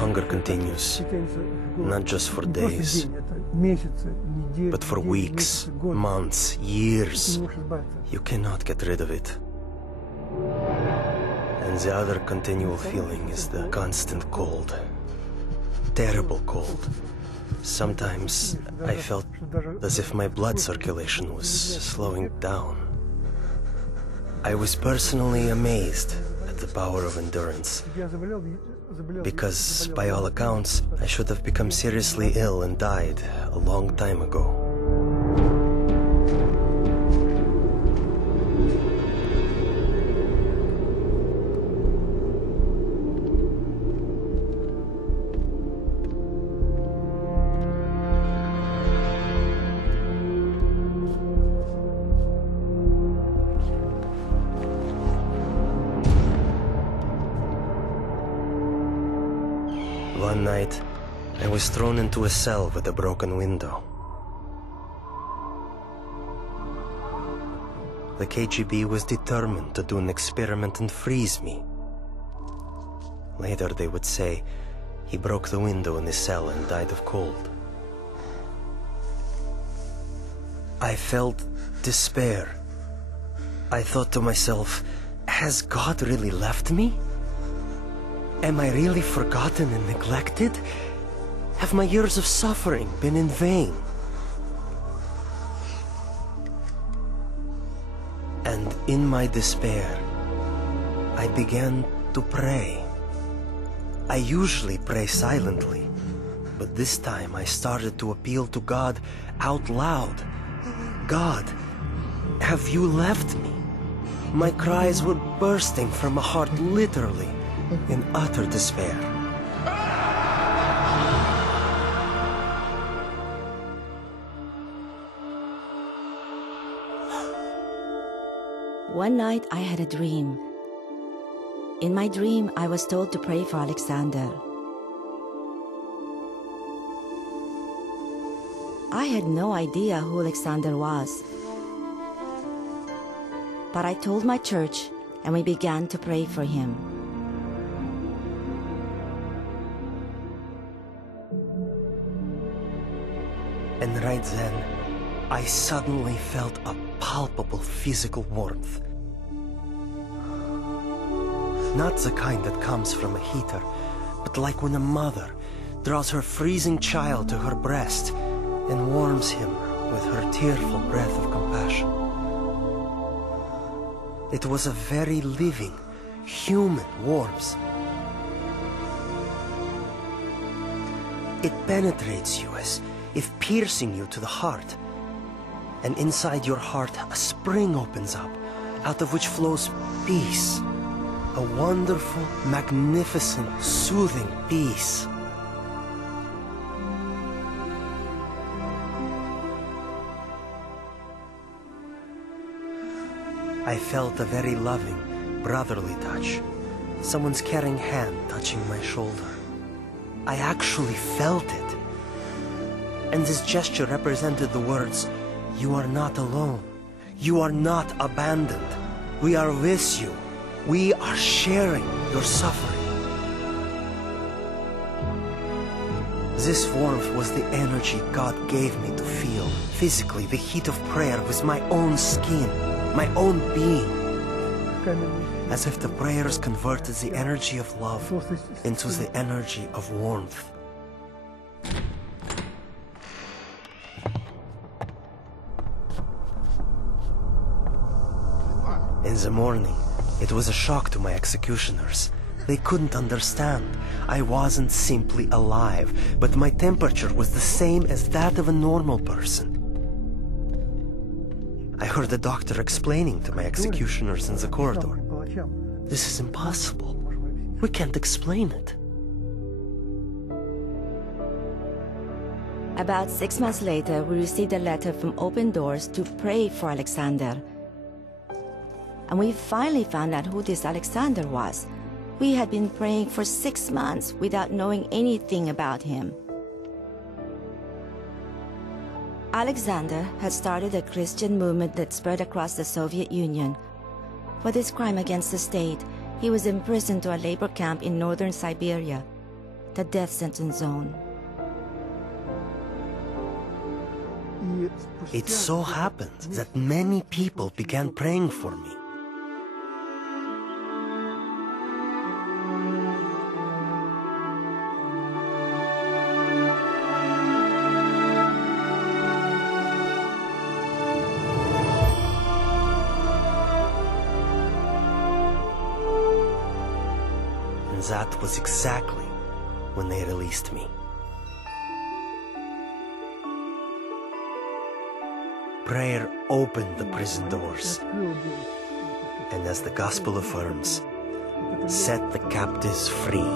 Hunger continues, not just for days, but for weeks, months, years. You cannot get rid of it. And the other continual feeling is the constant cold. Terrible cold. Sometimes I felt as if my blood circulation was slowing down. I was personally amazed at the power of endurance. Because, by all accounts, I should have become seriously ill and died a long time ago. One night, I was thrown into a cell with a broken window. The KGB was determined to do an experiment and freeze me. Later they would say he broke the window in his cell and died of cold. I felt despair. I thought to myself, has God really left me? Am I really forgotten and neglected? Have my years of suffering been in vain? And in my despair, I began to pray. I usually pray silently, but this time I started to appeal to God out loud. God, have you left me? My cries were bursting from a heart literally in utter despair. One night I had a dream. In my dream, I was told to pray for Alexander. I had no idea who Alexander was. But I told my church, and we began to pray for him. And right then, I suddenly felt a palpable physical warmth. Not the kind that comes from a heater, but like when a mother draws her freezing child to her breast and warms him with her tearful breath of compassion. It was a very living, human warmth. It penetrates you as if piercing you to the heart. And inside your heart, a spring opens up, out of which flows peace. A wonderful, magnificent, soothing peace. I felt a very loving, brotherly touch. Someone's caring hand touching my shoulder. I actually felt it. And this gesture represented the words, "You are not alone. You are not abandoned. We are with you. We are sharing your suffering." This warmth was the energy God gave me to feel physically the heat of prayer with my own skin, my own being. As if the prayers converted the energy of love into the energy of warmth. In the morning, it was a shock to my executioners. They couldn't understand. I wasn't simply alive, but my temperature was the same as that of a normal person. I heard the doctor explaining to my executioners in the corridor, "This is impossible. We can't explain it." About 6 months later, we received a letter from Open Doors to pray for Alexander. And we finally found out who this Alexander was. We had been praying for 6 months without knowing anything about him. Alexander had started a Christian movement that spread across the Soviet Union. For this crime against the state, he was imprisoned to a labor camp in northern Siberia, the death sentence zone. It so happened that many people began praying for me. And that was exactly when they released me. Prayer opened the prison doors, and as the gospel affirms, set the captives free.